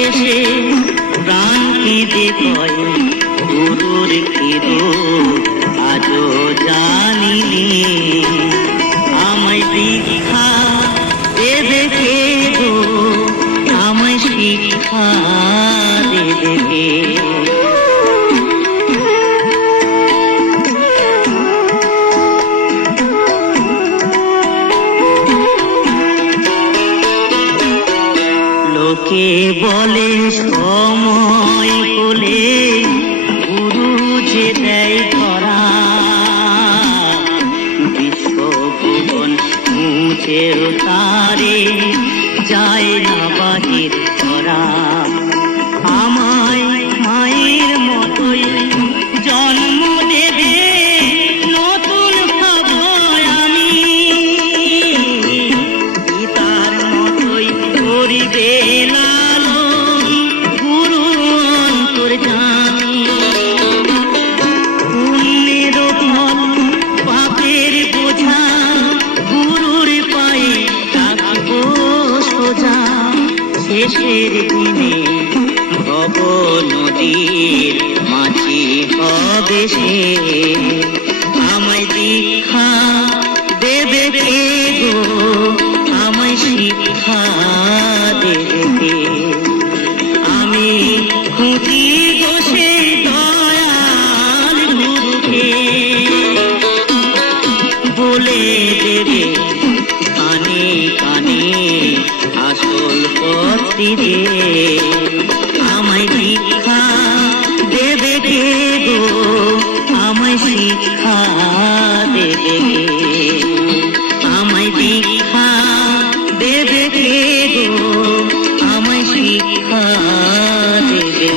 শেষে প্রাণ কি যে কয় গুরুর কি রূপ আজও জানিনি। আমায় দীক্ষা দেবে কে গো, আমায় শিক্ষা দেবে কে? লোকে বলে সময় হলে গুরু যে দেয় ধরা, বিশ্বভুবন মুছেও তারে যায় না বাহির করা। আমায় মায়ের মতোই জন্ম দেবে নতুন ভাবই আমি, পিতার মতোই করিবে লালন গুরু অন্তর্যামী। পুণ্যের ফল পাপের বোঝা গুরুর পায়ে রাখবো সোজা। শেষের দিনে ভব নদীর মাঝি হবে সে, আমায় দীক্ষা দেবে কে গো, আমায় শিক্ষা দেবে কে? আমি খুঁজি বসে দয়াল গুরুকে, বলে দেবে কানে কানে আসল পথটি যে। আমায় দীক্ষা দেবে কে গো, আমায় শিক্ষা দেবে কে? আমায় দীক্ষা দেবে কে গো, আমায় শিক্ষা দেবে